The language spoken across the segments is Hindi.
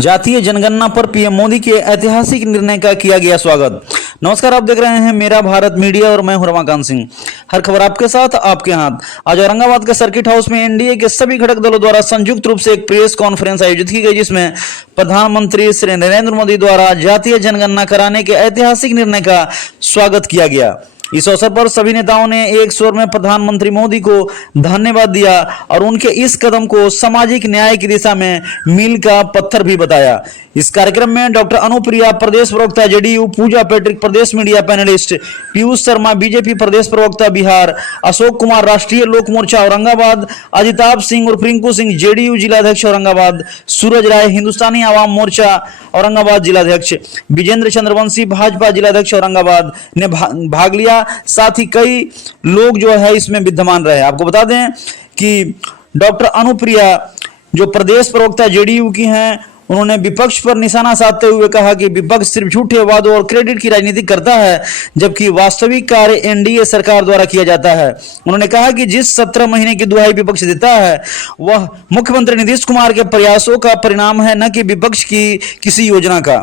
जातीय जनगणना पर पीएम मोदी के ऐतिहासिक निर्णय का किया गया स्वागत। नमस्कार, आप देख रहे हैं मेरा भारत मीडिया और मैं हूं रमाकांत सिंह। हर खबर आपके साथ, आपके हाथ। आज औरंगाबाद के सर्किट हाउस में एनडीए के सभी घटक दलों द्वारा संयुक्त रूप से एक प्रेस कॉन्फ्रेंस आयोजित की गई, जिसमें प्रधानमंत्री श्री नरेंद्र मोदी द्वारा जातीय जनगणना कराने के ऐतिहासिक निर्णय का स्वागत किया गया। इस अवसर पर सभी नेताओं ने एक स्वर में प्रधानमंत्री मोदी को धन्यवाद दिया और उनके इस कदम को सामाजिक न्याय की दिशा में मील का पत्थर भी बताया। इस कार्यक्रम में डॉक्टर अनुप्रिया प्रदेश प्रवक्ता जेडीयू, पूजा पैट्रिक प्रदेश मीडिया पैनलिस्ट, पीयूष शर्मा बीजेपी प्रदेश प्रवक्ता बिहार, अशोक कुमार राष्ट्रीय लोक मोर्चा औरंगाबाद, अजिताभ सिंह और रिंकू सिंह जेडीयू जिलाध्यक्ष औरंगाबाद, सूरज राय हिंदुस्तानी आवाम मोर्चा औरंगाबाद जिलाध्यक्ष, विजेंद्र चंद्रवंशी भाजपा जिलाध्यक्ष औरंगाबाद ने भाग लिया। साथ ही कई लोग जो है इसमें विद्यमान रहे। आपको बता दें कि डॉक्टर अनुप्रिया जो प्रदेश प्रवक्ता जेडीयू की हैं, उन्होंने विपक्ष पर निशाना साधते हुए कहा कि विपक्ष सिर्फ झूठे वादों और क्रेडिट की राजनीति करता है, जबकि वास्तविक कार्य एनडीए सरकार द्वारा किया जाता है। उन्होंने कहा कि जिस 17 महीने की दुहाई विपक्ष देता है, वह मुख्यमंत्री नीतीश कुमार के प्रयासों का परिणाम है, न कि विपक्ष की किसी योजना का।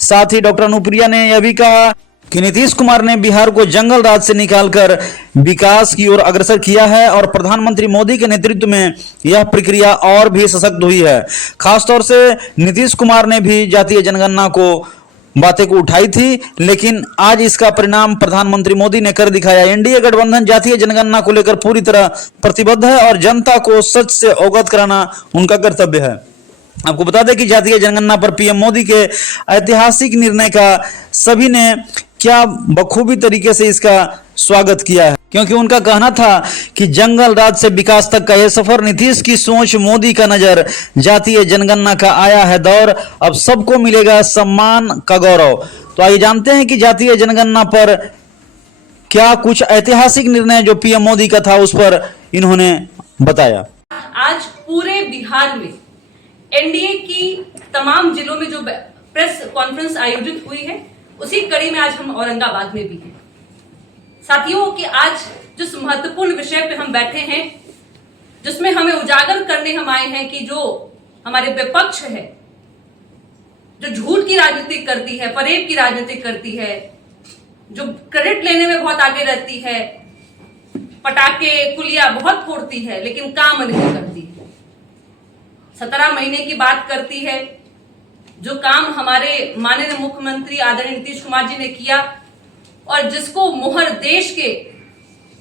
साथ ही डॉक्टर अनुप्रिया ने यह भी कहा कि नीतीश कुमार ने बिहार को जंगल राज से निकालकर विकास की ओर अग्रसर किया है और प्रधानमंत्री मोदी के नेतृत्व में यह प्रक्रिया और भी सशक्त हुई है। खासतौर से नीतीश कुमार ने भी जातीय जनगणना को बातें को उठाई थी, लेकिन आज इसका परिणाम प्रधानमंत्री मोदी ने कर दिखाया। एनडीए गठबंधन जातीय जनगणना को लेकर पूरी तरह प्रतिबद्ध है और जनता को सच से अवगत कराना उनका कर्तव्य है। आपको बता दें कि जातीय जनगणना पर पीएम मोदी के ऐतिहासिक निर्णय का सभी ने क्या बखूबी तरीके से इसका स्वागत किया है, क्योंकि उनका कहना था कि जंगल राज से विकास तक का यह सफर, नीतीश की सोच, मोदी का नजर, जातीय जनगणना का आया है दौर, अब सबको मिलेगा सम्मान का गौरव। तो आइए जानते हैं कि जातीय जनगणना पर क्या कुछ ऐतिहासिक निर्णय जो पीएम मोदी का था उस पर इन्होंने बताया। आज पूरे बिहार में एनडीए की तमाम जिलों में जो प्रेस कॉन्फ्रेंस आयोजित हुई है, उसी कड़ी में आज हम औरंगाबाद में भी हैं। साथियों, कि आज जिस महत्वपूर्ण विषय पे हम बैठे हैं, जिसमें हमें उजागर करने हम आए हैं कि जो हमारे विपक्ष है, जो झूठ की राजनीति करती है, फरेब की राजनीति करती है, जो क्रेडिट लेने में बहुत आगे रहती है, पटाखे कुलिया बहुत फोड़ती है, लेकिन काम नहीं करती है। 17 महीने की बात करती है। जो काम हमारे माननीय मुख्यमंत्री आदरणीय नीतीश कुमार जी ने किया और जिसको मोहर देश के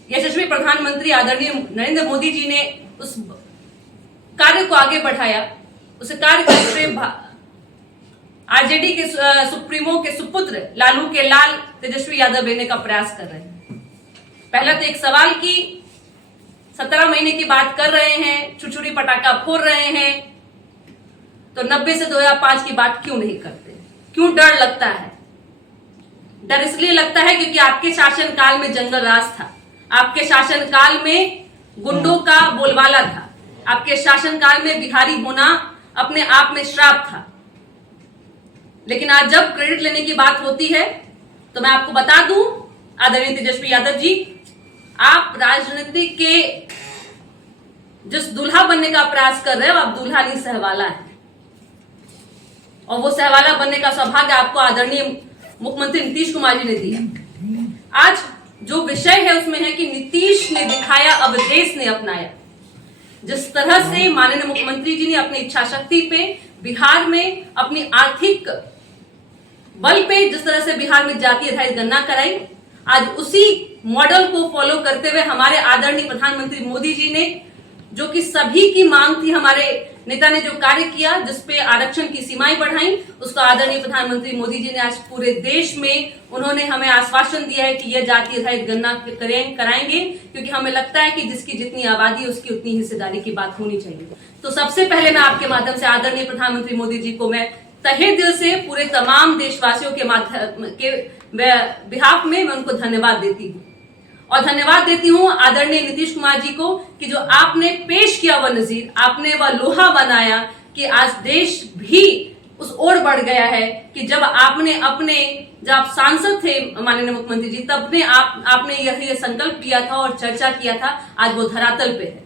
यशस्वी प्रधानमंत्री आदरणीय नरेंद्र मोदी जी ने उस कार्य को आगे बढ़ाया, उस कार्य का श्रेय आरजेडी के सुप्रीमो के सुपुत्र लालू के लाल तेजस्वी यादव लेने का प्रयास कर रहे हैं। पहला तो एक सवाल की 17 महीने की बात कर रहे हैं, छुरछुरी पटाखा फोड़ रहे हैं, तो 90 से 2005 की बात क्यों नहीं करते? क्यों डर लगता है? डर इसलिए लगता है क्योंकि आपके शासनकाल में जंगल राज था, आपके शासनकाल में गुंडों का बोलबाला था, आपके शासनकाल में बिहारी होना अपने आप में श्राप था। लेकिन आज जब क्रेडिट लेने की बात होती है, तो मैं आपको बता दूं आदरणीय तेजस्वी यादव जी, आप राजनीति के जिस दूल्हा बनने का प्रयास कर रहे हो, आप दूल्हा नहीं सहवाला है, और वो सहवाला बनने का सौभाग्य आपको आदरणीय मुख्यमंत्री नीतीश कुमार जी ने दिया। आज जो विषय है उसमें है कि नीतीश ने दिखाया, अब देश ने अपनाया। जिस तरह से माननीय मुख्यमंत्री जी ने अपनी इच्छा शक्ति पे बिहार में अपनी आर्थिक बल पे जिस तरह से बिहार में जातीय आधारित गणना कराई, आज उसी मॉडल को फॉलो करते हुए हमारे आदरणीय प्रधानमंत्री मोदी जी ने, जो कि सभी की मांग थी, हमारे नेता ने जो कार्य किया, जिसपे आरक्षण की सीमाएं बढ़ाई, उसका आदरणीय प्रधानमंत्री मोदी जी ने आज पूरे देश में उन्होंने हमें आश्वासन दिया है कि यह जातीय आधारित गणना कराएंगे, क्योंकि हमें लगता है कि जिसकी जितनी आबादी उसकी उतनी हिस्सेदारी की बात होनी चाहिए। तो सबसे पहले मैं आपके माध्यम से आदरणीय प्रधानमंत्री मोदी जी को मैं तहे दिल से पूरे तमाम देशवासियों के माध्यम के बिहाफ में मैं उनको धन्यवाद देती हूँ, और धन्यवाद देती हूं आदरणीय नीतीश कुमार जी को कि जो आपने पेश किया वह नजीर, आपने वह लोहा बनाया कि आज देश भी उस ओर बढ़ गया है कि जब आप सांसद थे माननीय मुख्यमंत्री जी, तब ने आपने यह संकल्प किया था और चर्चा किया था, आज वो धरातल पे है।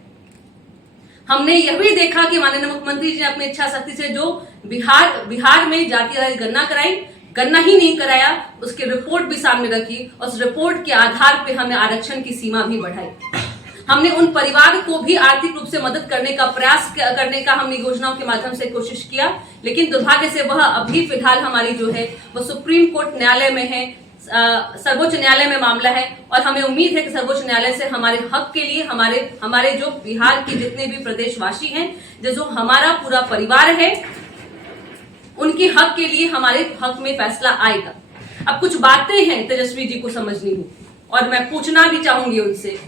हमने यह भी देखा कि माननीय मुख्यमंत्री जी ने अपनी इच्छा शक्ति से जो बिहार में जाति आधारित गणना कराई, गणना ही नहीं कराया, उसकी रिपोर्ट भी सामने रखी और उस रिपोर्ट के आधार पे हमने आरक्षण की सीमा भी बढ़ाई। हमने उन परिवार को भी आर्थिक रूप से मदद करने का प्रयास करने का हमने योजनाओं के माध्यम से कोशिश किया, लेकिन दुर्भाग्य से वह अभी फिलहाल हमारी जो है वो सुप्रीम कोर्ट न्यायालय में है, सर्वोच्च न्यायालय में मामला है और हमें उम्मीद है कि सर्वोच्च न्यायालय से हमारे हक के लिए हमारे जो बिहार के जितने भी प्रदेशवासी हैं, जो हमारा पूरा परिवार है, उनके हक के लिए हमारे हक में फैसला आएगा। अब कुछ बातें हैं तेजस्वी जी को समझनी होगी और मैं पूछना भी चाहूंगी उनसे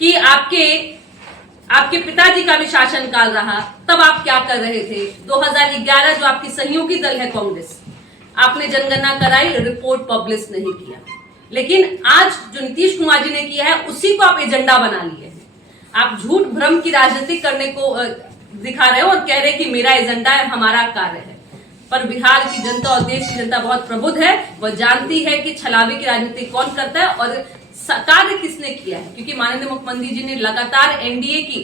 कि आपके पिताजी का भी शासनकाल रहा, तब आप क्या कर रहे थे? 2011 जो आपकी सहयोगी दल है कांग्रेस, आपने जनगणना कराई, रिपोर्ट पब्लिश नहीं किया, लेकिन आज जो नीतीश कुमार जी ने किया है उसी को आप एजेंडा बना लिए हैं। आप झूठ भ्रम की राजनीति करने को दिखा रहे हो और कह रहे हैं कि मेरा एजेंडा है, हमारा कार्य है, पर बिहार की जनता और देश की जनता बहुत प्रबुद्ध है, वह जानती है कि छलावे की राजनीति कौन करता है और कार्य किसने किया है। क्योंकि माननीय मुख्यमंत्री जी ने लगातार एनडीए की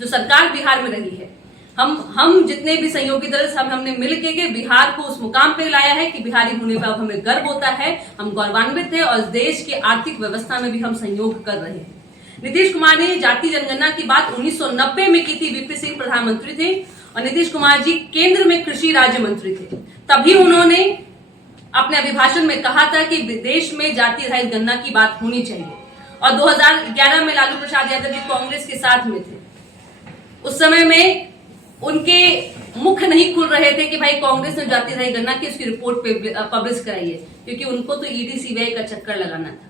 जो सरकार बिहार में रही है, हम जितने भी सहयोगी दल हमने मिलकर के बिहार को उस मुकाम पे लाया है कि बिहारी होने पर हमें गर्व होता है, हम गौरवान्वित हैं और देश की आर्थिक व्यवस्था में भी हम सहयोग कर रहे हैं। नीतीश कुमार ने जाति जनगणना की बात 1990 में की थी, वीपी सिंह प्रधानमंत्री थे और नीतीश कुमार जी केंद्र में कृषि राज्य मंत्री थे। तभी उन्होंने अपने अभिभाषण में कहा था कि देश में जाति आधारित गणना की बात होनी चाहिए और 2011 में लालू प्रसाद यादव जी कांग्रेस के साथ में थे। उस समय में उनके मुख नहीं खुल रहे थे कि भाई कांग्रेस ने जाति आधारित गणना की उसकी रिपोर्ट पब्लिश कराई है, क्योंकि उनको तो ईडी सीबीआई का चक्कर लगाना था।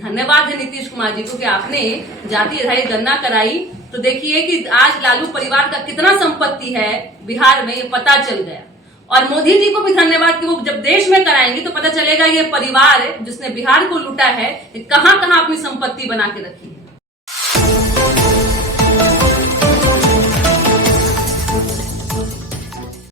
धन्यवाद है नीतीश कुमार जी को कि आपने जाति आधारित गणना कराई, तो देखिए कि आज लालू परिवार का कितना संपत्ति है बिहार में, ये पता चल गया। और मोदी जी को भी धन्यवाद कि वो जब देश में कराएंगे तो पता चलेगा ये परिवार जिसने बिहार को लूटा है कहां कहां अपनी संपत्ति बना के रखी।